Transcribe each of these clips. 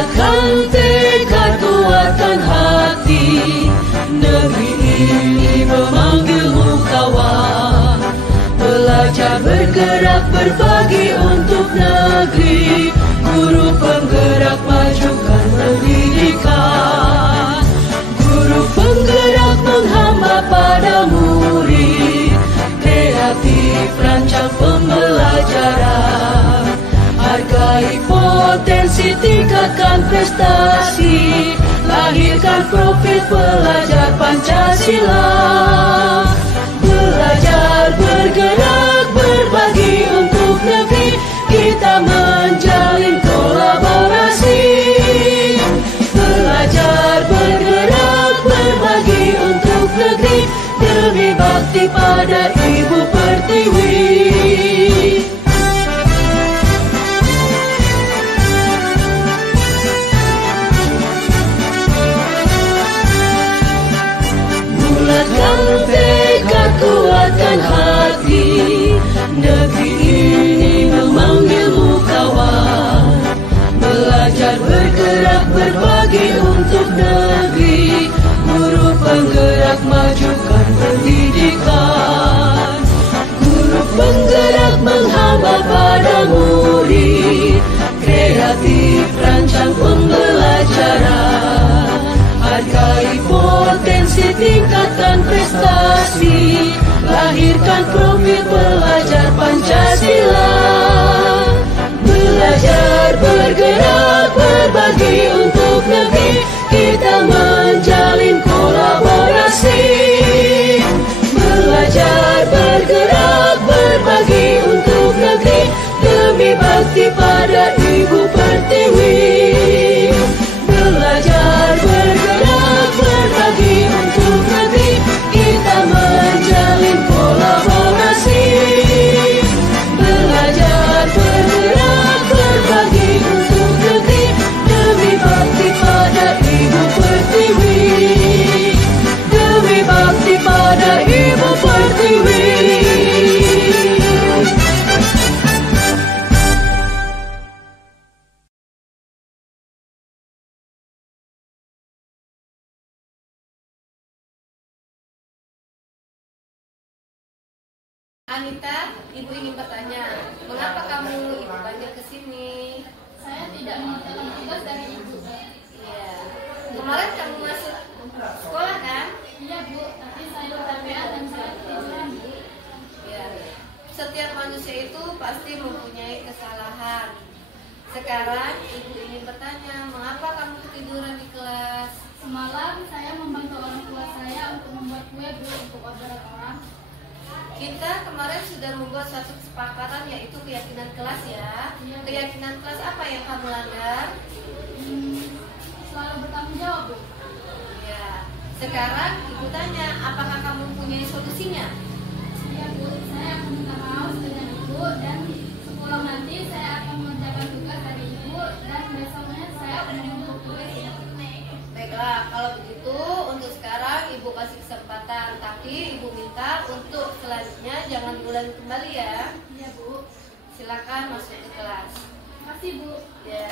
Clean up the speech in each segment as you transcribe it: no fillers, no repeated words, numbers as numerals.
Bulatkan tekad kuatkan hati, negeri ini memanggilmu kawan. Belajar bergerak berbagi untuk negeri, guru penggerak majukan pendidikan. Guru penggerak menghamba pada murid, kreatif rancang pembelajaran. Hargai potensi, tingkatkan prestasi, lahirkan profil pelajar Pancasila. Belajar bergerak berbagi untuk negeri, kita menjalin kolaborasi. Belajar bergerak berbagi untuk negeri, demi bakti pada Ibu Pertiwi. Bulatkan tekad kuatkan hati, negeri ini memanggilmu kawan. Belajar bergerak berbagi untuk negeri, guru penggerak majukan pendidikan. Guru penggerak menghamba pada murid, kreatif rancang pembelajaran. Hargai potensi, tingkatkan prestasi, lahirkan profil pelajar Pancasila. Belajar bergerak berbagi untuk negeri, kita menjalin kolaborasi. Belajar bergerak berbagi untuk negeri, demi bakti pada Ibu Pertiwi. Belajar bergerak berbagi untuk negeri, kita menjalin kolaborasi. Belajar bergerak berbagi untuk negeri, demi bakti pada Ibu Pertiwi. Demi bakti pada Ibu Pertiwi. Anita, Ibu ingin bertanya, mengapa kamu Ibu panggil ke sini? Saya tidak mengetahui tugas dari Ibu. Iya. Kemarin kamu masuk sekolah kan? Iya Bu, tapi saya kecapean dan saya ketiduran Bu. Iya. Setiap manusia itu pasti mempunyai kesalahan. Sekarang Ibu ingin bertanya, mengapa kamu ketiduran di kelas? Semalam saya membantu orang tua saya untuk membuat kue Bu untuk orderan orang. Kita kemarin sudah membuat satu kesepakatan, yaitu keyakinan kelas ya. Keyakinan kelas apa yang kamu langgar? Selalu bertanggung jawab Bu. Ya. Sekarang Ibu tanya, apakah kamu mempunyai solusinya? Iya Bu, saya akan minta maaf dengan Ibu dan sepulang nanti saya akan mengerjakan tugas dari Ibu dan besoknya saya akan membuat kue. Baiklah, kalau begitu untuk sekarang Ibu kasih kesempatan, tapi Ibu minta untuk selanjutnya jangan diulangi kembali ya. Iya Bu. Silakan masuk ke kelas. Terima kasih Bu. Ya.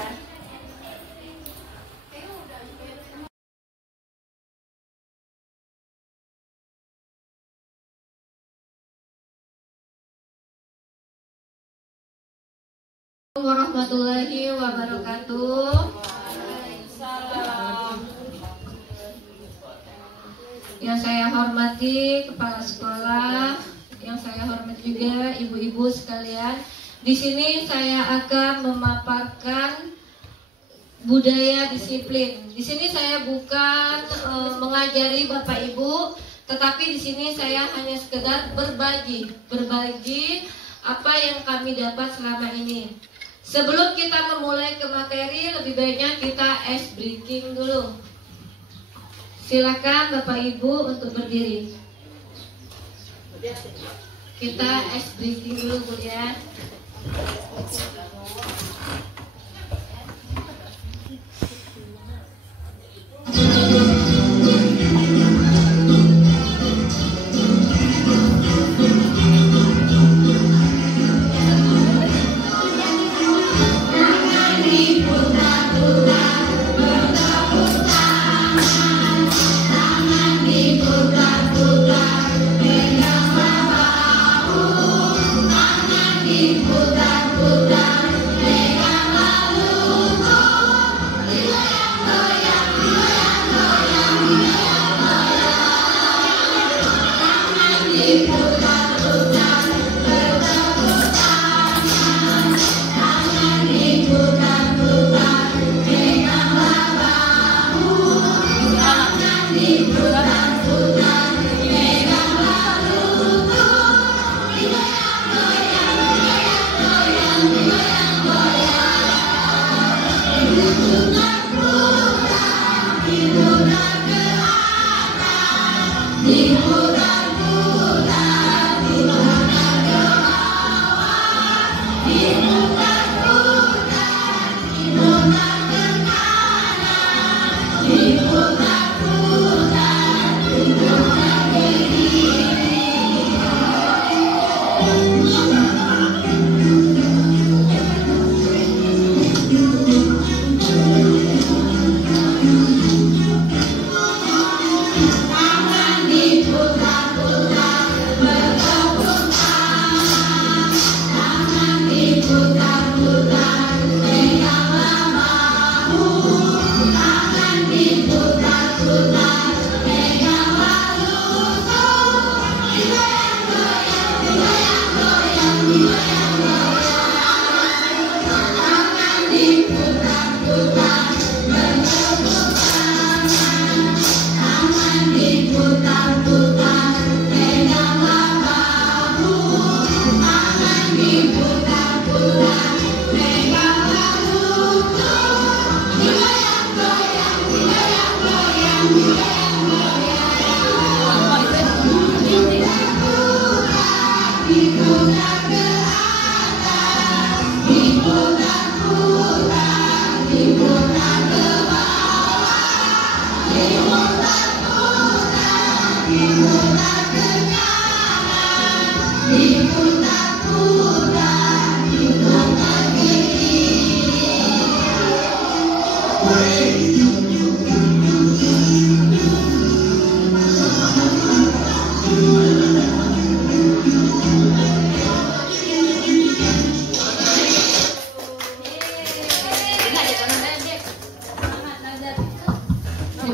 Warahmatullahi wabarakatuh. Yang saya hormati kepala sekolah, yang saya hormati juga ibu-ibu sekalian. Di sini saya akan memaparkan budaya disiplin. Di sini saya bukan mengajari Bapak Ibu, tetapi di sini saya hanya sekedar berbagi apa yang kami dapat selama ini. Sebelum kita memulai ke materi, lebih baiknya kita ice breaking dulu. Silakan Bapak Ibu untuk berdiri. Kita ice breaking dulu Bu ya. Jangan diputar-putar.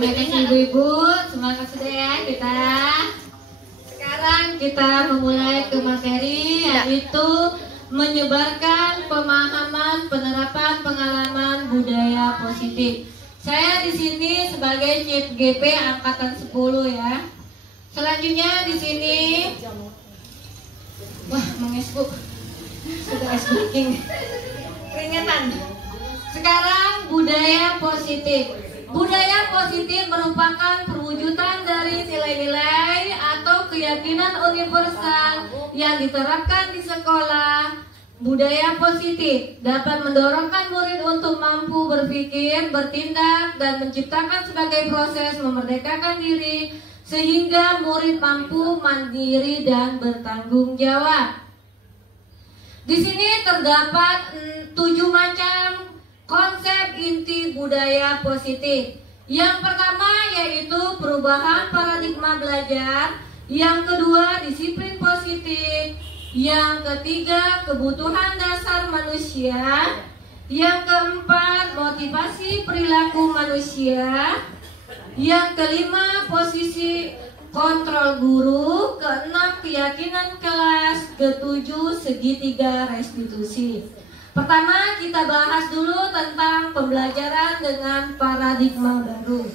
Terima kasih ibu-ibu, semangat sudah ya kita. Sekarang kita memulai ke materi, yaitu menyebarkan pemahaman penerapan pengalaman budaya positif. Saya di sini sebagai Chief GP angkatan 10 ya. Selanjutnya di sini, wah mengesbuk, sudah esbuking, keringetan. Sekarang budaya positif. Budaya positif merupakan perwujudan dari nilai-nilai atau keyakinan universal yang diterapkan di sekolah. Budaya positif dapat mendorongkan murid untuk mampu berpikir, bertindak, dan menciptakan sebagai proses memerdekakan diri sehingga murid mampu mandiri dan bertanggung jawab. Di sini terdapat 7 macam konsep inti budaya positif. Yang pertama yaitu perubahan paradigma belajar. Yang kedua disiplin positif. Yang ketiga kebutuhan dasar manusia. Yang keempat motivasi perilaku manusia. Yang kelima posisi kontrol guru. Keenam keyakinan kelas. Ketujuh segitiga restitusi. Pertama kita bahas dulu tentang pembelajaran dengan paradigma baru.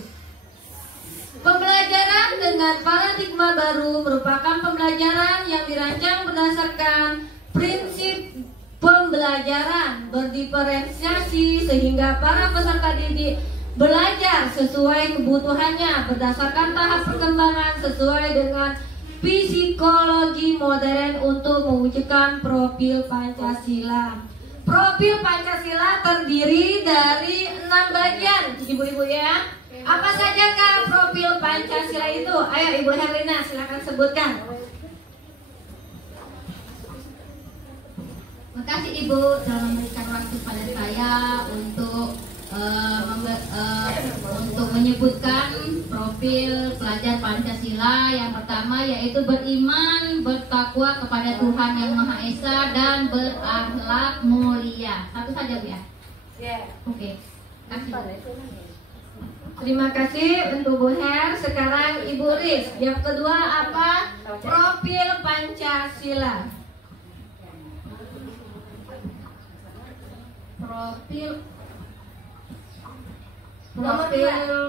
Pembelajaran dengan paradigma baru merupakan pembelajaran yang dirancang berdasarkan prinsip pembelajaran berdiferensiasi sehingga para peserta didik belajar sesuai kebutuhannya berdasarkan tahap perkembangan sesuai dengan psikologi modern untuk mewujudkan profil Pancasila. Profil Pancasila terdiri dari 6 bagian, ibu-ibu ya. Apa saja kah profil Pancasila itu? Ayo Ibu Herlina silakan sebutkan. Makasih Ibu telah memberikan waktu pada saya untuk menyebutkan profil pelajar Pancasila. Yang pertama yaitu beriman, bertakwa kepada Tuhan Yang Maha Esa dan berakhlak mulia. Satu saja Bu ya? Oke. Kasih. Terima kasih untuk Bu Her. Sekarang Ibu Riz. Yang kedua apa? Profil Pancasila. Profil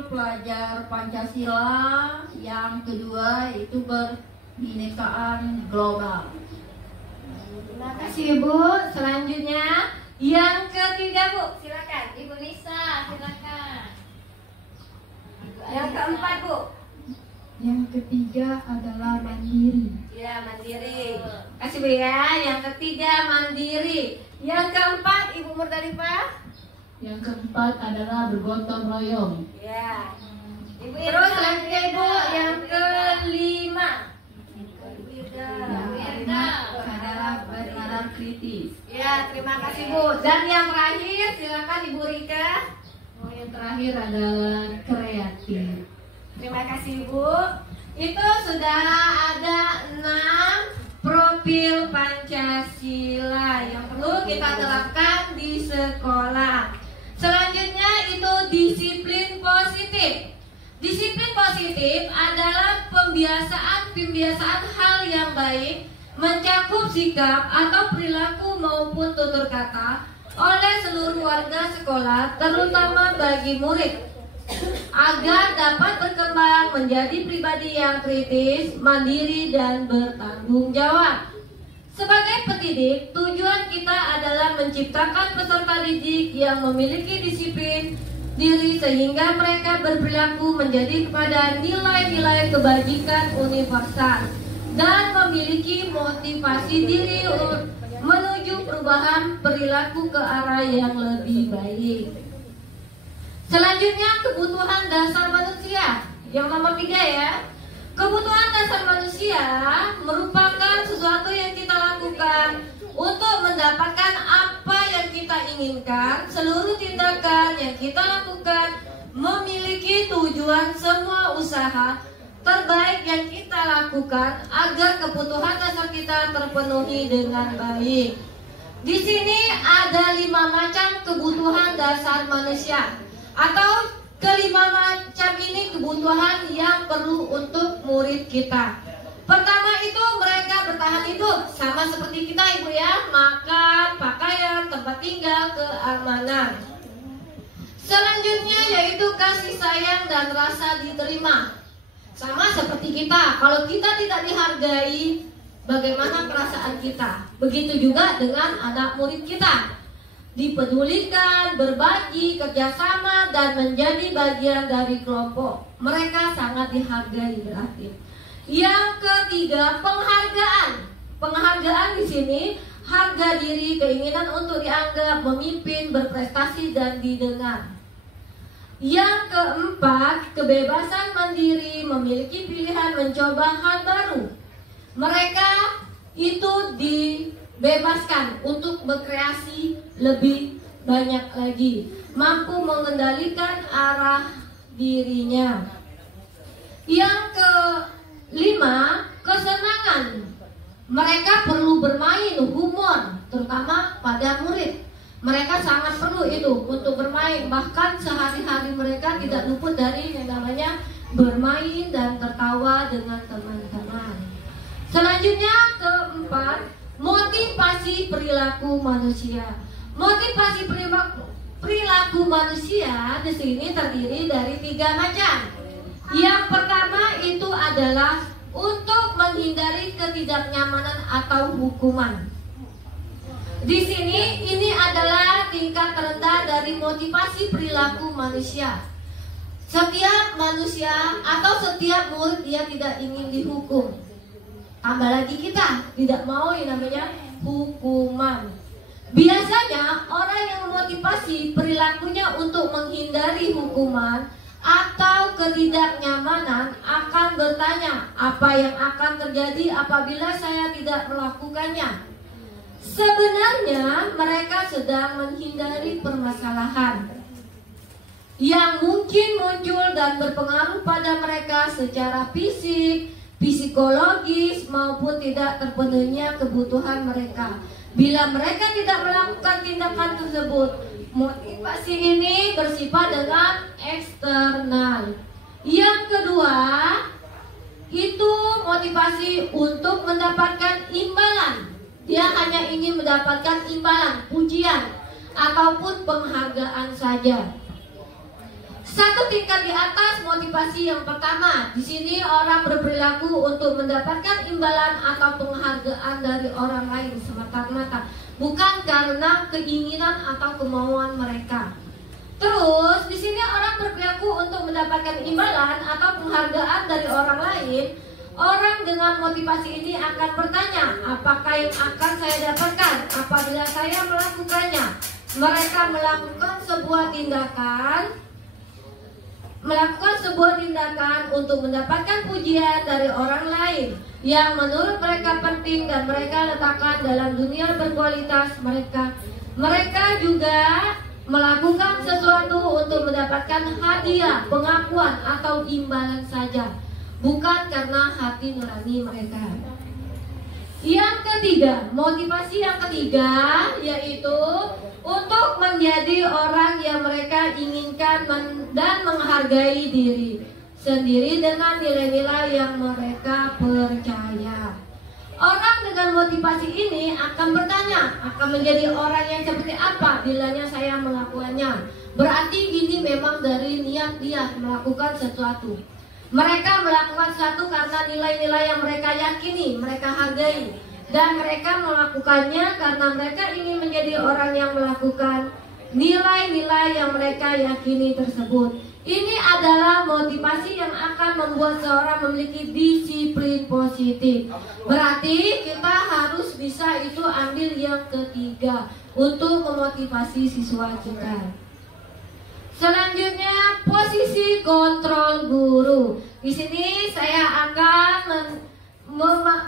pelajar Pancasila yang kedua itu berbinekaan global. Terima kasih Ibu. Selanjutnya yang ketiga Bu, silakan Ibu Nisa, silakan. Yang keempat Bu. Yang ketiga adalah mandiri. Ya, mandiri. Kasih Bu ya. Yang ketiga mandiri. Yang keempat Ibu Murdalifah. Yang keempat adalah bergotong royong. Ya. Ibu terus selanjutnya Ibu yang kelima. Yang kelima adalah bernalar kritis. Ya, terima kasih Bu. Dan yang terakhir silakan Ibu Rika. Yang terakhir adalah kreatif. Terima kasih Bu. Itu sudah ada 6 profil Pancasila yang perlu kita terapkan di sekolah. Selanjutnya itu disiplin positif. Disiplin positif adalah pembiasaan hal yang baik, mencakup sikap atau perilaku maupun tutur kata oleh seluruh warga sekolah, terutama bagi murid, agar dapat berkembang menjadi pribadi yang kritis, mandiri, dan bertanggung jawab. Sebagai pendidik, tujuan kita adalah menciptakan peserta didik yang memiliki disiplin diri sehingga mereka berperilaku menjadi kepada nilai-nilai kebajikan universal dan memiliki motivasi diri menuju perubahan perilaku ke arah yang lebih baik. Selanjutnya kebutuhan dasar manusia. Yang nomor 3 ya. Kebutuhan dasar manusia merupakan sesuatu yang kita lakukan untuk mendapatkan apa yang kita inginkan. Seluruh tindakan yang kita lakukan memiliki tujuan semua usaha terbaik yang kita lakukan agar kebutuhan dasar kita terpenuhi dengan baik. Di sini ada 5 macam kebutuhan dasar manusia, atau kelima macam ini kebutuhan yang perlu untuk murid kita. Pertama itu mereka bertahan hidup, sama seperti kita Ibu ya, makan, pakaian, tempat tinggal, keamanan. Selanjutnya yaitu kasih sayang dan rasa diterima. Sama seperti kita, kalau kita tidak dihargai, bagaimana perasaan kita? Begitu juga dengan anak murid kita. Dipedulikan, berbagi, kerjasama, dan menjadi bagian dari kelompok. Mereka sangat dihargai berarti. Yang ketiga, penghargaan. Penghargaan di sini harga diri, keinginan untuk dianggap, memimpin, berprestasi, dan didengar. Yang keempat, kebebasan mandiri, memiliki pilihan mencoba hal baru. Mereka itu dibebaskan untuk berkreasi lebih banyak lagi, mampu mengendalikan arah dirinya. Yang kelima, kesenangan. Mereka perlu bermain, humor, terutama pada murid. Mereka sangat perlu itu untuk bermain. Bahkan sehari-hari mereka tidak luput dari yang namanya bermain dan tertawa dengan teman-teman. Selanjutnya keempat, motivasi perilaku manusia. Motivasi perilaku manusia di sini terdiri dari 3 macam. Yang pertama itu adalah untuk menghindari ketidaknyamanan atau hukuman. Di sini ini adalah tingkat terendah dari motivasi perilaku manusia. Setiap manusia atau setiap murid dia tidak ingin dihukum. Tambah lagi kita tidak mau yang namanya hukuman. Biasanya orang yang memotivasi perilakunya untuk menghindari hukuman atau ketidaknyamanan akan bertanya, apa yang akan terjadi apabila saya tidak melakukannya? Sebenarnya mereka sedang menghindari permasalahan yang mungkin muncul dan berpengaruh pada mereka secara fisik, psikologis maupun tidak terpenuhinya kebutuhan mereka. Bila mereka tidak melakukan tindakan tersebut, motivasi ini bersifat dengan eksternal. Yang kedua, itu motivasi untuk mendapatkan imbalan. Dia hanya ingin mendapatkan imbalan, pujian, ataupun penghargaan saja. Satu tingkat di atas motivasi yang pertama. Di sini orang berperilaku untuk mendapatkan imbalan atau penghargaan dari orang lain semata-mata, bukan karena keinginan atau kemauan mereka. Terus di sini orang berperilaku untuk mendapatkan imbalan atau penghargaan dari orang lain. Orang dengan motivasi ini akan bertanya, apakah yang akan saya dapatkan apabila saya melakukannya? Mereka melakukan sebuah tindakan untuk mendapatkan pujian dari orang lain yang menurut mereka penting dan mereka letakkan dalam dunia berkualitas mereka. Mereka juga melakukan sesuatu untuk mendapatkan hadiah, pengakuan atau imbalan saja, bukan karena hati nurani mereka. Yang ketiga, motivasi yang ketiga yaitu untuk menjadi orang yang mereka inginkan dan menghargai diri sendiri dengan nilai-nilai yang mereka percaya. Orang dengan motivasi ini akan bertanya, akan menjadi orang yang seperti apa bilanya saya melakukannya. Berarti ini memang dari niat dia melakukan sesuatu. Mereka melakukan sesuatu karena nilai-nilai yang mereka yakini, mereka hargai. Dan mereka melakukannya karena mereka ingin menjadi orang yang melakukan nilai-nilai yang mereka yakini tersebut. Ini adalah motivasi yang akan membuat seorang memiliki disiplin positif. Berarti kita harus bisa itu ambil yang ketiga untuk memotivasi siswa kita. Selanjutnya, posisi kontrol guru. Di sini saya akan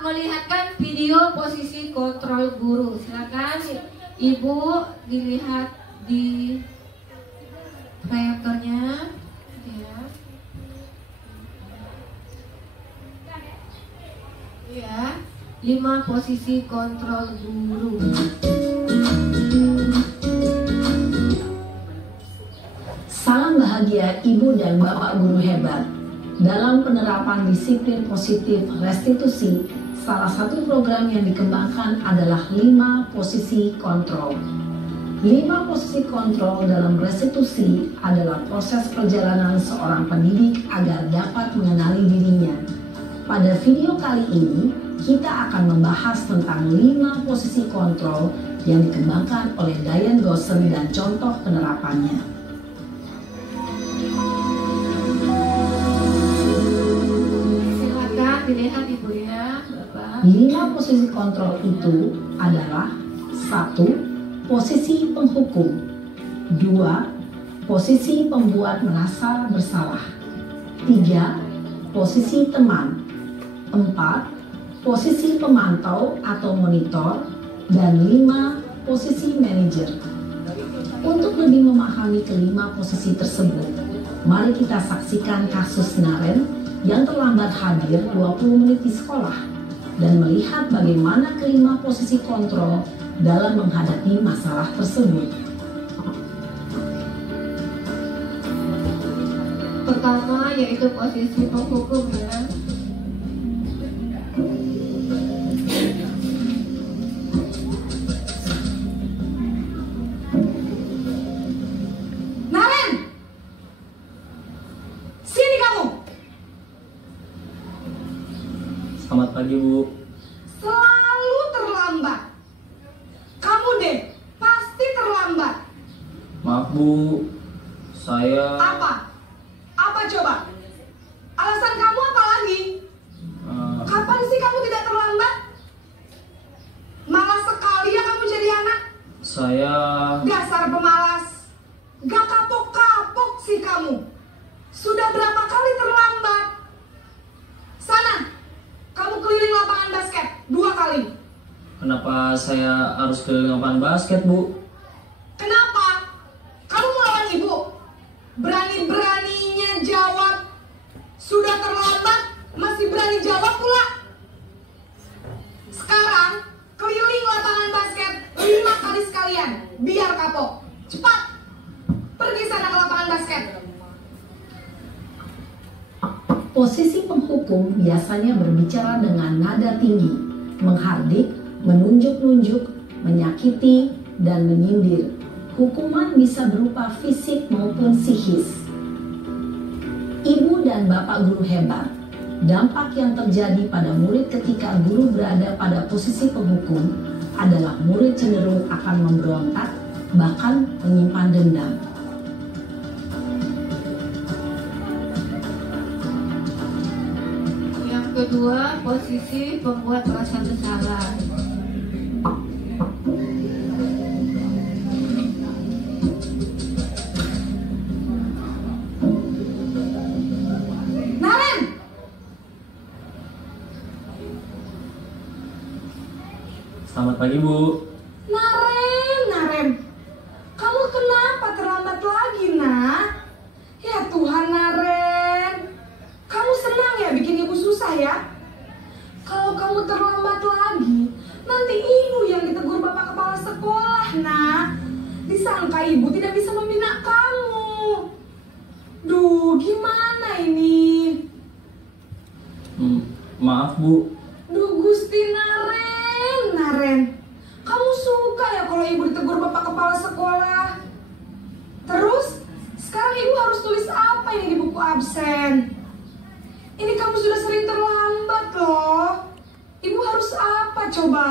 melihatkan video posisi kontrol guru. Silakan Ibu dilihat di proyektornya. Ya, 5 posisi kontrol guru. Salam bahagia Ibu dan Bapak guru hebat. Dalam penerapan disiplin positif restitusi, salah satu program yang dikembangkan adalah 5 posisi kontrol. 5 posisi kontrol dalam restitusi adalah proses perjalanan seorang pendidik agar dapat mengenali dirinya. Pada video kali ini, kita akan membahas tentang 5 posisi kontrol yang dikembangkan oleh Diane Goshen dan contoh penerapannya. Silakan dilihat Ibu ya, Bapak. 5 posisi kontrol itu adalah 1. Posisi penghukum. 2. Posisi pembuat merasa bersalah. 3. Posisi teman. 4. Posisi pemantau atau monitor. Dan 5. Posisi manajer. Untuk lebih memahami kelima posisi tersebut, mari kita saksikan kasus Naren yang terlambat hadir 20 menit di sekolah dan melihat bagaimana kelima posisi kontrol dalam menghadapi masalah tersebut. Pertama yaitu posisi penghukum ya. Naren, sini kamu. Selamat pagi, Bu. Selalu terlambat. Kamu deh, pasti terlambat. Maaf, Bu. Saya Apa? Apa coba? Alasan kamu apa lagi? Kapan sih kamu tidak terlambat? Malas sekali ya kamu jadi anak. saya Dasar pemalas. Gak kapok-kapok sih kamu. Sudah berapa kali terlambat? Sana, kamu keliling lapangan basket 2 kali. Kenapa saya harus keliling lapangan basket, Bu? Kenapa? Kamu mau lawan ibu? Berani-beraninya jawab. Sudah terlambat, masih berani jawab pula. Sekarang, keliling lapangan basket 5 kali sekalian, biar kapok. Cepat, pergi sana ke lapangan basket. Posisi penghukum biasanya berbicara dengan nada tinggi, menghardik, menunjuk-nunjuk, menyakiti, dan menyindir. Hukuman bisa berupa fisik maupun psikis. Ibu dan bapak guru hebat. Dampak yang terjadi pada murid ketika guru berada pada posisi penghukum adalah murid cenderung akan memberontak, bahkan menyimpan dendam. Yang kedua, posisi pembuat merasa bersalah. Naren, Selamat pagi, Bu. Naren, kamu kenapa terlambat lagi, nak? Ya Tuhan, Naren, kamu senang ya bikin ibu susah ya? Kalau kamu terlambat lagi, nanti ibu yang ditegur bapak kepala sekolah, nak. Disangka ibu tidak bisa membina kamu. Duh, gimana ini? Maaf, Bu. Duh, Gusti Naren, kamu suka ya kalau ibu ditegur bapak kepala sekolah? Terus, sekarang ibu harus tulis apa yang di buku absen? Ini kamu sudah sering terlambat loh. Ibu harus apa coba?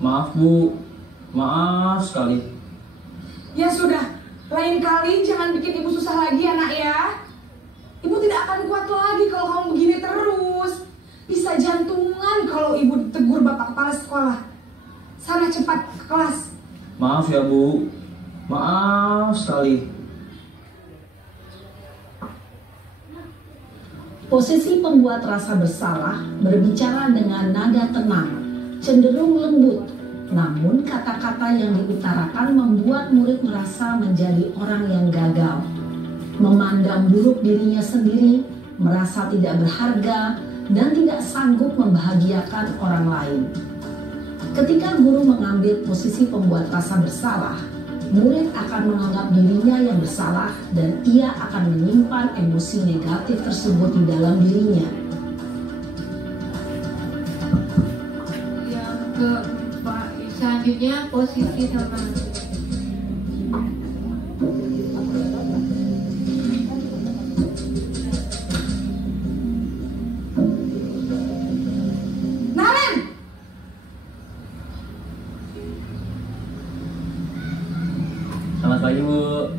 Maaf, Bu. Maaf sekali. Ya sudah, lain kali jangan bikin ibu susah lagi ya nak ya. Ibu tidak akan kuat lagi kalau kamu begini terus. Bisa jantungan kalau ibu ditegur bapak kepala sekolah. Sana cepat ke kelas. Maaf ya, Bu. Maaf sekali. Posisi pembuat rasa bersalah berbicara dengan nada tenang, cenderung lembut. Namun kata-kata yang diutarakan membuat murid merasa menjadi orang yang gagal, memandang buruk dirinya sendiri, merasa tidak berharga, dan tidak sanggup membahagiakan orang lain. Ketika guru mengambil posisi pembuat rasa bersalah, murid akan menganggap dirinya yang bersalah dan ia akan menyimpan emosi negatif tersebut di dalam dirinya. Yang keempat, selanjutnya posisi teman. Naren! Selamat pagi, Bu.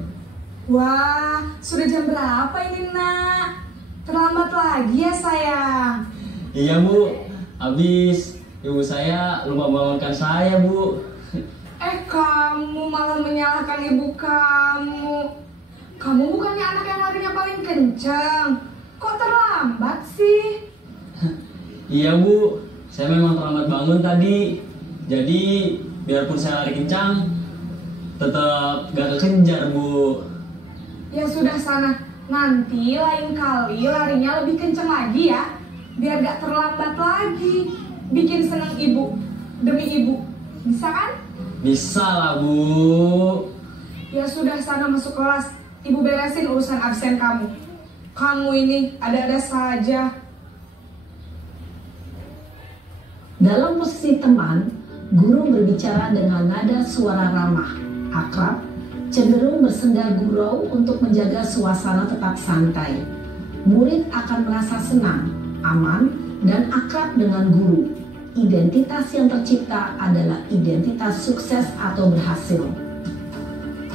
Wah, sudah jam berapa ini, Nak? Terlambat lagi ya, sayang. Iya, Bu. Habis ibu saya lupa bangunkan saya, Bu. Kamu malah menyalahkan ibu kamu. Kamu bukannya anak yang larinya paling kencang. Kok terlambat sih? Iya, Bu. Saya memang terlambat bangun tadi. Jadi, biarpun saya lari kencang, tetap gak kekejar, Bu. Ya sudah sana. Nanti lain kali larinya lebih kencang lagi ya. Biar gak terlambat lagi. Bikin seneng ibu. Demi ibu. Bisa kan? Bisa lah, Bu. Ya sudah sana masuk kelas. Ibu beresin urusan absen kamu. Kamu ini ada-ada saja. Dalam posisi teman, guru berbicara dengan nada suara ramah, akrab, cenderung bersenda gurau untuk menjaga suasana tetap santai. Murid akan merasa senang, aman, dan akrab dengan guru. Identitas yang tercipta adalah identitas sukses atau berhasil.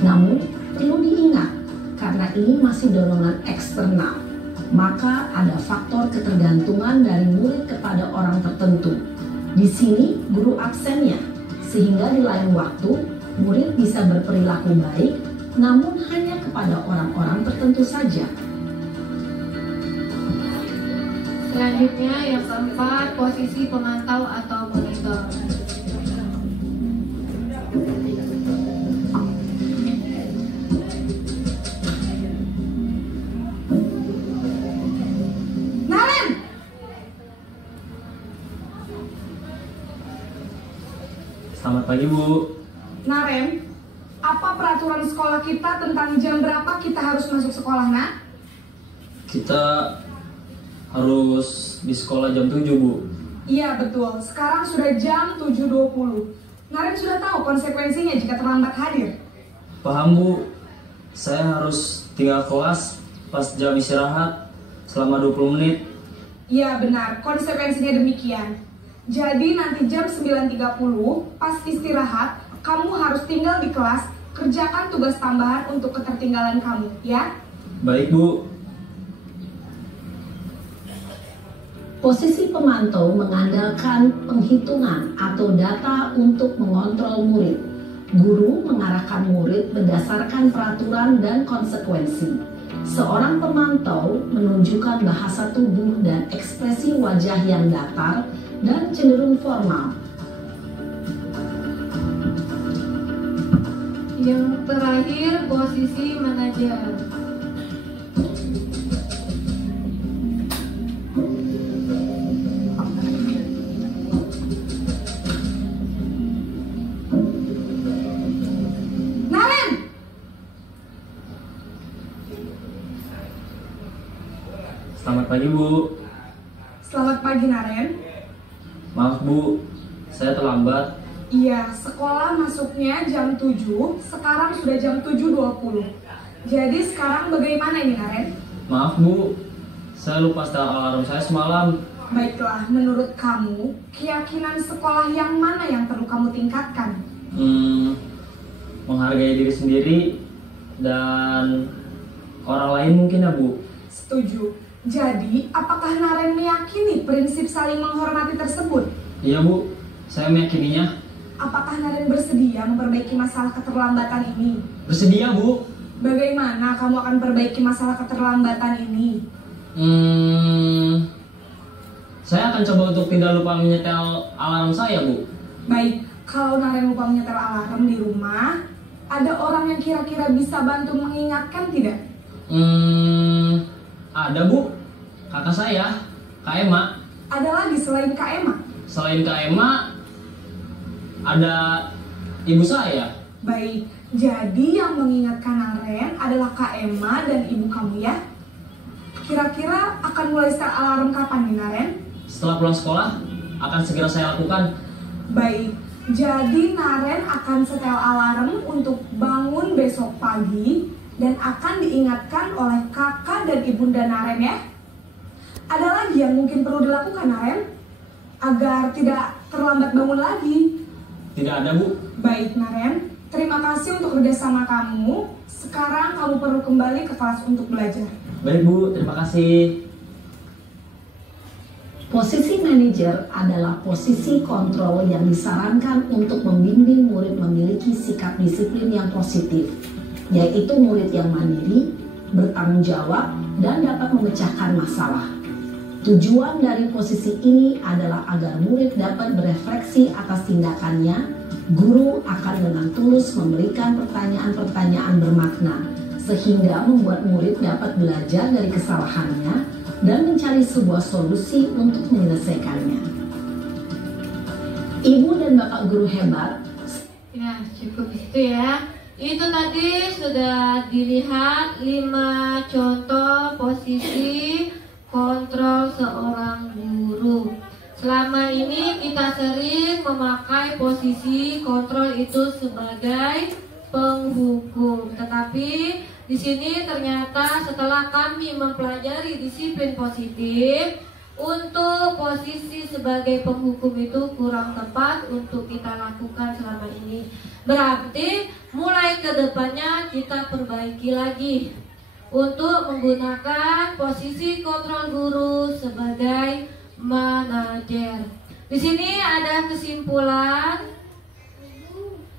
Namun, perlu diingat, karena ini masih dorongan eksternal, maka ada faktor ketergantungan dari murid kepada orang tertentu. Di sini, guru absennya, sehingga di lain waktu, murid bisa berperilaku baik, namun hanya kepada orang-orang tertentu saja. Selanjutnya yang keempat, posisi pemantau atau monitor. Naren! Selamat pagi, Bu. Naren, apa peraturan sekolah kita tentang jam berapa kita harus masuk sekolah, Nak? Kita harus di sekolah jam 7, Bu. Iya betul, sekarang sudah jam 7.20. Naren sudah tahu konsekuensinya jika terlambat hadir. Paham, Bu. Saya harus tinggal kelas pas jam istirahat selama 20 menit. Iya benar, konsekuensinya demikian. Jadi nanti jam 9.30 pas istirahat, kamu harus tinggal di kelas, kerjakan tugas tambahan untuk ketertinggalan kamu, ya? Baik, Bu. Posisi pemantau mengandalkan penghitungan atau data untuk mengontrol murid. Guru mengarahkan murid berdasarkan peraturan dan konsekuensi. Seorang pemantau menunjukkan bahasa tubuh dan ekspresi wajah yang datar dan cenderung formal. Yang terakhir, posisi mengajar. Selamat pagi, Bu. Selamat pagi, Naren. Maaf, Bu. Saya terlambat. Iya, sekolah masuknya jam 7, sekarang sudah jam 7.20. Jadi sekarang bagaimana ini, Naren? Maaf, Bu. Saya lupa setel alarm saya semalam. Baiklah, menurut kamu, keyakinan sekolah yang mana yang perlu kamu tingkatkan? Menghargai diri sendiri dan orang lain mungkin ya, Bu. Setuju. Jadi, apakah Naren meyakini prinsip saling menghormati tersebut? Iya, Bu. Saya meyakininya. Apakah Naren bersedia memperbaiki masalah keterlambatan ini? Bersedia, Bu. Bagaimana kamu akan perbaiki masalah keterlambatan ini? Saya akan coba untuk tidak lupa menyetel alarm saya, Bu. Baik, kalau Naren lupa menyetel alarm di rumah, ada orang yang kira-kira bisa bantu mengingatkan tidak? Ada, Bu. Kakak saya, Kak Ema. Ada lagi selain Kak Ema? Selain Kak Ema, ada ibu saya. Baik, Jadi yang mengingatkan Naren adalah Kak Emma dan ibu kamu ya. Kira-kira akan mulai start alarm kapan nih Naren? Setelah pulang sekolah, akan segera saya lakukan. Baik, jadi Naren akan setel alarm untuk bangun besok pagi dan akan diingatkan oleh kakak dan ibunda Naren ya. Ada lagi yang mungkin perlu dilakukan Naren? Agar tidak terlambat bangun lagi. Tidak ada, Bu. Baik Naren, terima kasih untuk kerjasama kamu. Sekarang kamu perlu kembali ke kelas untuk belajar. Baik, Bu. Terima kasih. Posisi manajer adalah posisi kontrol yang disarankan untuk membimbing murid memiliki sikap disiplin yang positif, yaitu murid yang mandiri, bertanggung jawab, dan dapat memecahkan masalah. Tujuan dari posisi ini adalah agar murid dapat berefleksi atas tindakannya. Guru akan dengan tulus memberikan pertanyaan-pertanyaan bermakna, sehingga membuat murid dapat belajar dari kesalahannya dan mencari sebuah solusi untuk menyelesaikannya. Ibu dan Bapak guru hebat. Ya, cukup itu ya. Itu tadi sudah dilihat 5 contoh posisi kontrol seorang guru. Selama ini kita sering memakai posisi kontrol itu sebagai penghukum, tetapi di sini ternyata setelah kami mempelajari disiplin positif, untuk posisi sebagai penghukum itu kurang tepat untuk kita lakukan selama ini. Berarti mulai ke depannya kita perbaiki lagi untuk menggunakan posisi kontrol guru sebagai manajer. Di sini ada kesimpulan.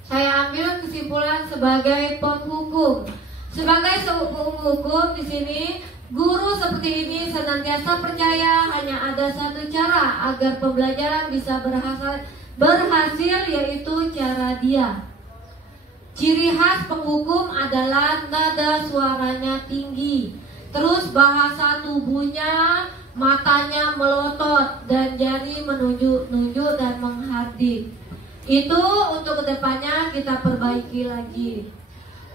Saya ambil kesimpulan sebagai penghukum. Sebagai penghukum di sini, guru seperti ini senantiasa percaya hanya ada satu cara agar pembelajaran bisa berhasil, yaitu cara dia. Ciri khas penghukum adalah nada suaranya tinggi, terus bahasa tubuhnya, matanya melotot dan jari menunjuk-nunjuk dan menghardik. Itu untuk kedepannya kita perbaiki lagi.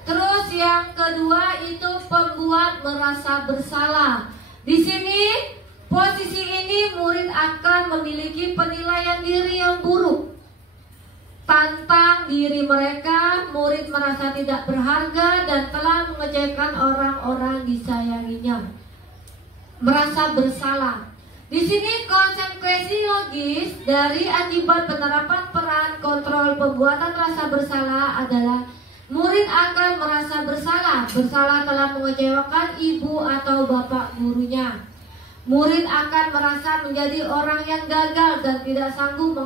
Terus yang kedua itu pembuat merasa bersalah. Di sini posisi ini murid akan memiliki penilaian diri yang buruk. Tantang diri mereka, murid merasa tidak berharga dan telah mengecewakan orang-orang disayanginya. Merasa bersalah. Di sini konsekuensi logis dari akibat penerapan peran kontrol pembuatan rasa bersalah adalah murid akan merasa bersalah telah mengecewakan ibu atau bapak gurunya. Murid akan merasa menjadi orang yang gagal dan tidak sanggup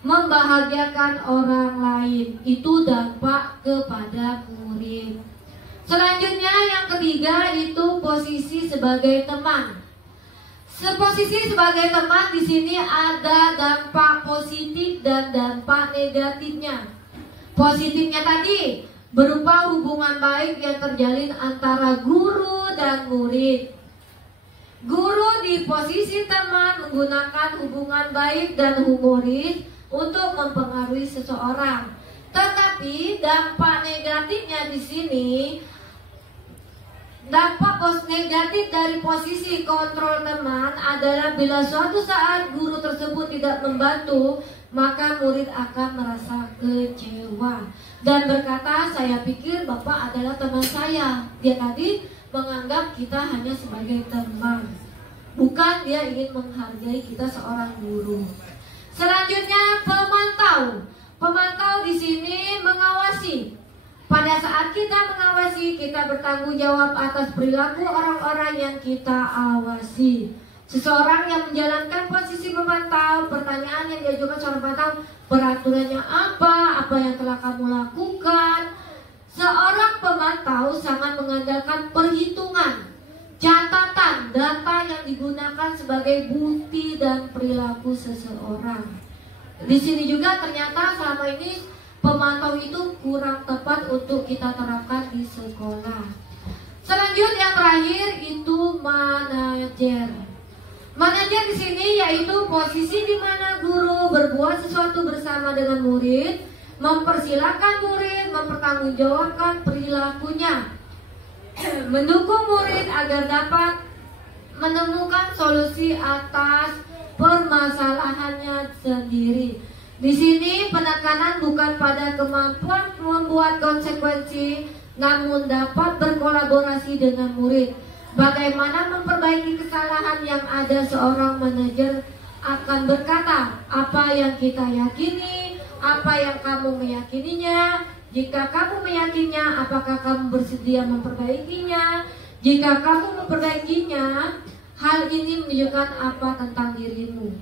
membahagiakan orang lain. Itu dampak kepada murid. Selanjutnya yang ketiga itu posisi sebagai teman. Posisi sebagai teman di sini ada dampak positif dan dampak negatifnya. Positifnya tadi berupa hubungan baik yang terjalin antara guru dan murid. Guru di posisi teman menggunakan hubungan baik dan humoris untuk mempengaruhi seseorang. Tetapi dampak negatifnya di sini, dampak negatif dari posisi kontrol teman adalah bila suatu saat guru tersebut tidak membantu, maka murid akan merasa kecewa dan berkata, saya pikir Bapak adalah teman saya. Dia tadi menganggap kita hanya sebagai teman, bukan dia ingin menghargai kita seorang guru. Selanjutnya pemantau. Pemantau di sini mengawasi. Pada saat kita mengawasi, kita bertanggung jawab atas perilaku orang-orang yang kita awasi. Seseorang yang menjalankan posisi memantau, pertanyaan yang diajukan seorang pemantau, peraturannya apa yang telah kamu lakukan. Seorang pemantau sangat mengandalkan perhitungan, catatan, data yang digunakan sebagai bukti dan perilaku seseorang. Di sini juga ternyata selama ini pemantau itu kurang tepat untuk kita terapkan di sekolah. Selanjutnya yang terakhir itu manajer. Manajer di sini yaitu posisi di mana guru berbuat sesuatu bersama dengan murid mempersilahkan murid mempertanggungjawabkan perilakunya, mendukung murid agar dapat menemukan solusi atas permasalahannya sendiri. Di sini penekanan bukan pada kemampuan membuat konsekuensi, namun dapat berkolaborasi dengan murid. Bagaimana memperbaiki kesalahan yang ada, seorang manajer akan berkata, apa yang kita yakini, apa yang kamu meyakininya. Jika kamu meyakininya, apakah kamu bersedia memperbaikinya? Jika kamu memperbaikinya, hal ini menunjukkan apa tentang dirimu.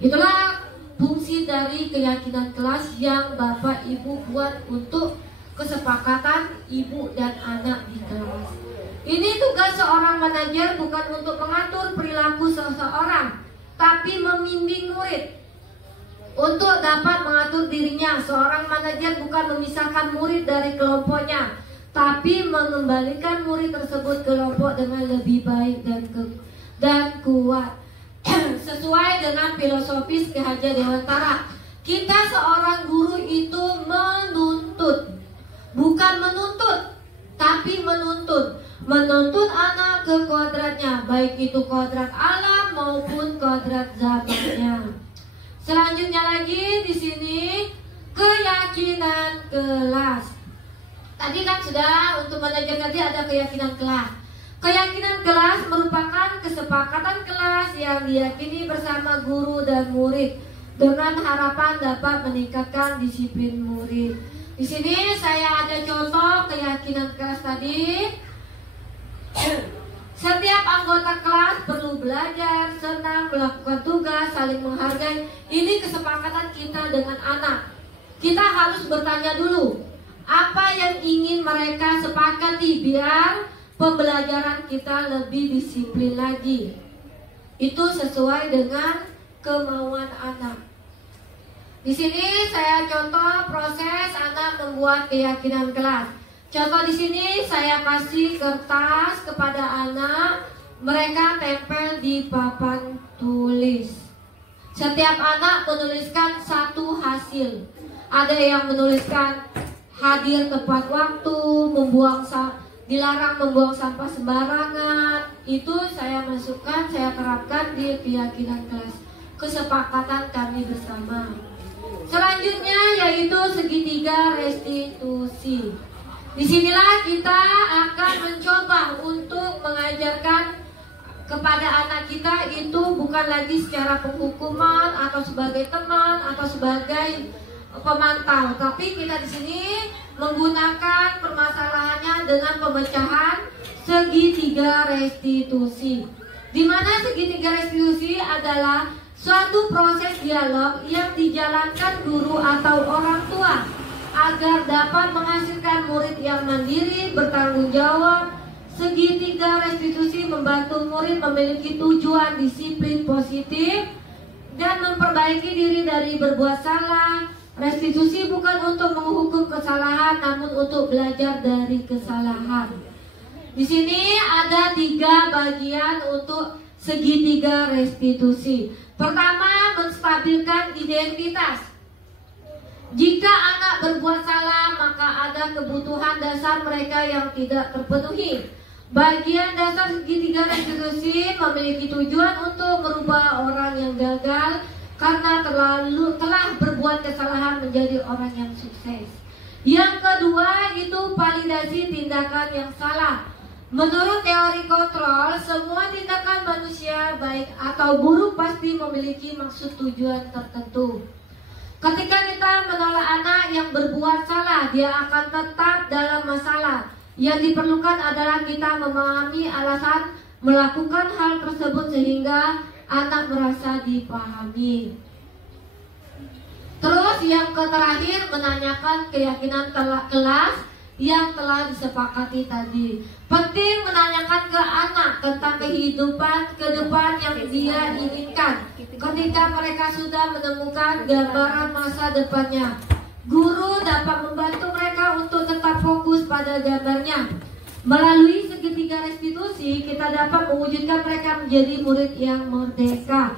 Itulah fungsi dari keyakinan kelas yang Bapak Ibu buat untuk kesepakatan ibu dan anak di kelas. Ini tugas seorang manajer bukan untuk mengatur perilaku seseorang, tapi membimbing murid untuk dapat mengatur dirinya. Seorang manajer bukan memisahkan murid dari kelompoknya, tapi mengembalikan murid tersebut ke kelompok dengan lebih baik dan kuat. Sesuai dengan filosofis Ki Hajar Dewantara, kita seorang guru itu menuntut, bukan menuntut, tapi menuntut anak ke kodratnya, baik itu kodrat alam maupun kodrat zamannya. Selanjutnya lagi di sini keyakinan kelas. Tadi kan sudah untuk manajer tadi ada keyakinan kelas. Keyakinan kelas merupakan kesepakatan kelas yang diyakini bersama guru dan murid dengan harapan dapat meningkatkan disiplin murid. Di sini saya ada contoh keyakinan kelas tadi. Setiap anggota kelas perlu belajar, senang, melakukan tugas, saling menghargai. Ini kesepakatan kita dengan anak. Kita harus bertanya dulu, apa yang ingin mereka sepakati biar pembelajaran kita lebih disiplin lagi. Itu sesuai dengan kemauan anak. Di sini saya contoh proses anak membuat keyakinan kelas. Contoh di sini saya kasih kertas kepada anak, mereka tempel di papan tulis. Setiap anak menuliskan satu hasil. Ada yang menuliskan hadir tepat waktu, dilarang membuang sampah sembarangan. Itu saya masukkan, saya terapkan di keyakinan kelas. Kesepakatan kami bersama. Selanjutnya yaitu segitiga restitusi. Disinilah kita akan mencoba untuk mengajarkan kepada anak kita itu bukan lagi secara penghukuman atau sebagai teman atau sebagai pemantau, tapi kita di sini menggunakan permasalahannya dengan pemecahan segitiga restitusi. Di mana segitiga restitusi adalah suatu proses dialog yang dijalankan guru atau orang tua agar dapat menghasilkan murid yang mandiri, bertanggung jawab. Segitiga restitusi membantu murid memiliki tujuan disiplin positif dan memperbaiki diri dari berbuat salah. Restitusi bukan untuk menghukum kesalahan, namun untuk belajar dari kesalahan. Di sini ada 3 bagian untuk segitiga restitusi. Pertama, menstabilkan identitas. Jika anak berbuat salah, maka ada kebutuhan dasar mereka yang tidak terpenuhi. Bagian dasar segitiga restitusi memiliki tujuan untuk merubah orang yang gagal karena telah berbuat kesalahan menjadi orang yang sukses. Yang kedua itu validasi tindakan yang salah. Menurut teori kontrol, semua tindakan manusia baik atau buruk pasti memiliki maksud tujuan tertentu. Ketika kita menolak anak yang berbuat salah, dia akan tetap dalam masalah. Yang diperlukan adalah kita memahami alasan melakukan hal tersebut sehingga anak merasa dipahami. Terus yang terakhir, menanyakan keyakinan kelas yang telah disepakati tadi. Penting menanyakan ke anak tentang kehidupan ke depan yang dia inginkan. Ketika mereka sudah menemukan gambaran masa depannya, guru dapat membantu mereka untuk tetap fokus pada gambarnya. Melalui segitiga restitusi, kita dapat mewujudkan mereka menjadi murid yang merdeka.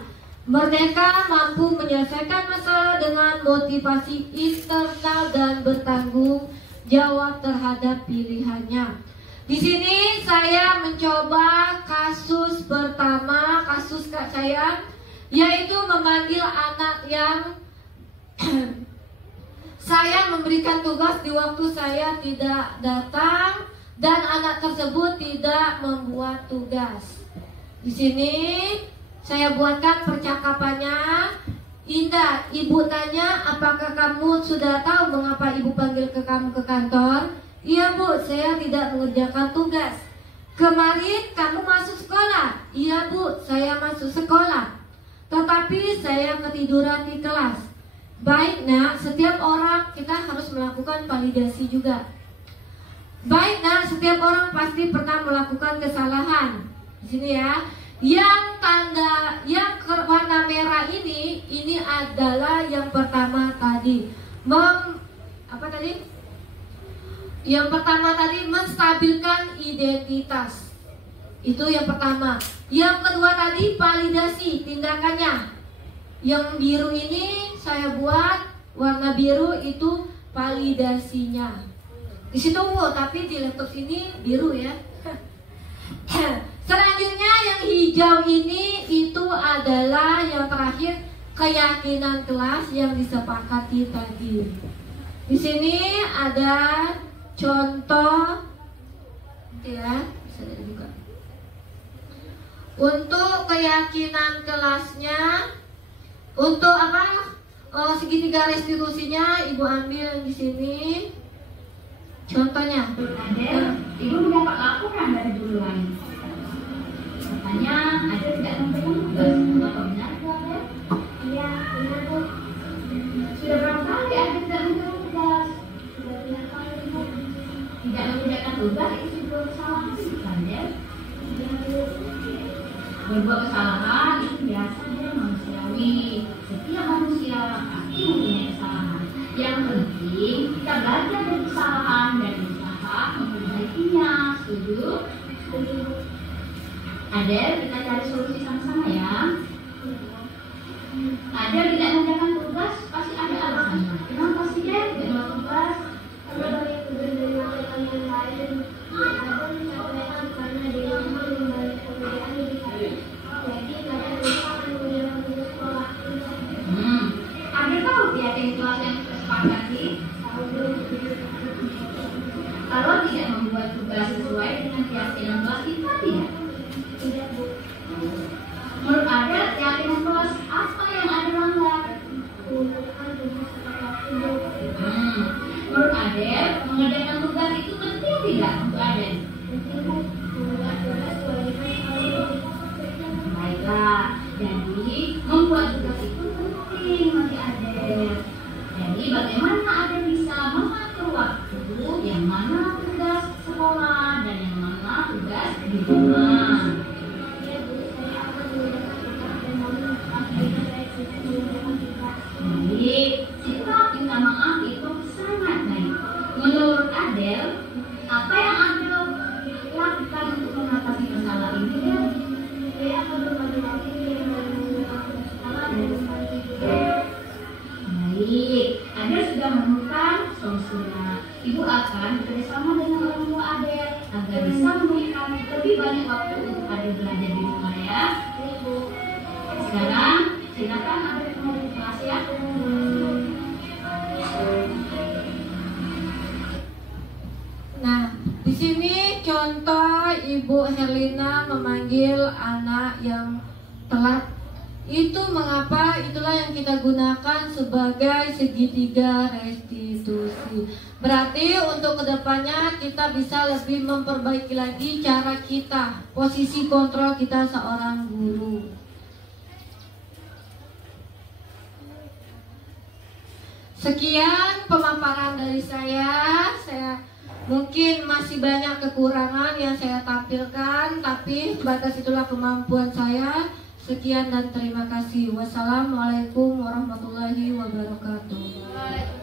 Merdeka mampu menyelesaikan masalah dengan motivasi internal dan bertanggung jawab terhadap pilihannya. Di sini saya mencoba kasus pertama, kasus kak saya, yaitu memanggil anak yang saya memberikan tugas di waktu saya tidak datang dan anak tersebut tidak membuat tugas. Di sini saya buatkan percakapannya. Indah, ibu tanya, apakah kamu sudah tahu mengapa ibu panggil kamu ke kantor? Iya bu, saya tidak mengerjakan tugas. Kemarin kamu masuk sekolah? Iya bu, saya masuk sekolah. Tetapi saya ketiduran di kelas. Baik nak, setiap orang kita harus melakukan validasi juga. Baik nak, setiap orang pasti pernah melakukan kesalahan. Di sini ya. Yang warna merah ini adalah yang pertama tadi. Yang pertama tadi menstabilkan identitas. Itu yang pertama. Yang kedua tadi validasi tindakannya. Yang biru ini saya buat warna biru itu validasinya. Di situ tapi di laptop ini biru ya. Selanjutnya yang hijau ini itu adalah yang terakhir, keyakinan kelas yang disepakati tadi. Di sini ada contoh ya, bisa dibuka. Untuk keyakinan kelasnya, untuk apa? Segitiga restitusinya ibu ambil di sini. Contohnya, ibu mendapat laporan dari guru lain. Katanya ada tidak memberikan tugas. Apa benar bu Adel? Iya, benar bu. Sudah berapa kali ada tidak memberikan tugas? Sudah 3 kali bu. Tidak mengerjakan tugas itu sebuah kesalahan sih bu Adel. Iya bu. Berbuat kesalahan itu biasanya manusiawi. Setiap manusia pasti mempunyai kesalahan. Yang penting kita belajar dari kesalahan dan berusaha memperbaikinya. Setuju? Setuju. Adel, kita cari solusi sama-sama ya. Adel tidak mengerjakan tugas, pasti ada alasannya. Kenapa sih Adel tidak melakukan tugas? Karena banyak tugas dari rekan yang lain. Adel menyampaikan karena dia mau membalik pekerjaan di sana. Jadi kadang lupa mengerjakan tugas sekolah. Adel tahu keyakinan kelas yang disepakati? Tahu. Kalau tidak membuat tugas sesuai dengan keyakinan kelas kita tidak? Tidak bu. Menurut Adel, keyakinan kelas apa yang ada langgar? Menurut Adel, mengerjakan tugas itu penting tidak untuk Adel? Penting bu. Baiklah, jadi membuat tugas itu penting bagi Adel. Jadi bagaimana Adel bisa mengatur waktu yang mana tugas sekolah dan yang mana tugas di rumah? Baik, sikap minta maaf itu sangat baik. Menurut Adel, apa yang Adel lakukan untuk mengatasi masalah ini? Saya akan berbagi lagi baik, Adel sudah menemukan solusinya. Ibu akan bekerjasama dengan orang tua Adel agar bisa memberikan lebih banyak waktu untuk Adel belajar di rumah ya. Sekarang silakan Adel kembali ke kelas ya. Nah, di sini contoh Ibu Herlina memanggil anak yang telat. Itu mengapa itulah yang kita gunakan sebagai segitiga restitusi. Berarti untuk kedepannya kita bisa lebih memperbaiki lagi cara kita, posisi kontrol kita seorang guru. Sekian pemaparan dari saya mungkin masih banyak kekurangan yang saya tampilkan, tapi batas itulah kemampuan saya. Sekian dan terima kasih. Wassalamualaikum warahmatullahi wabarakatuh.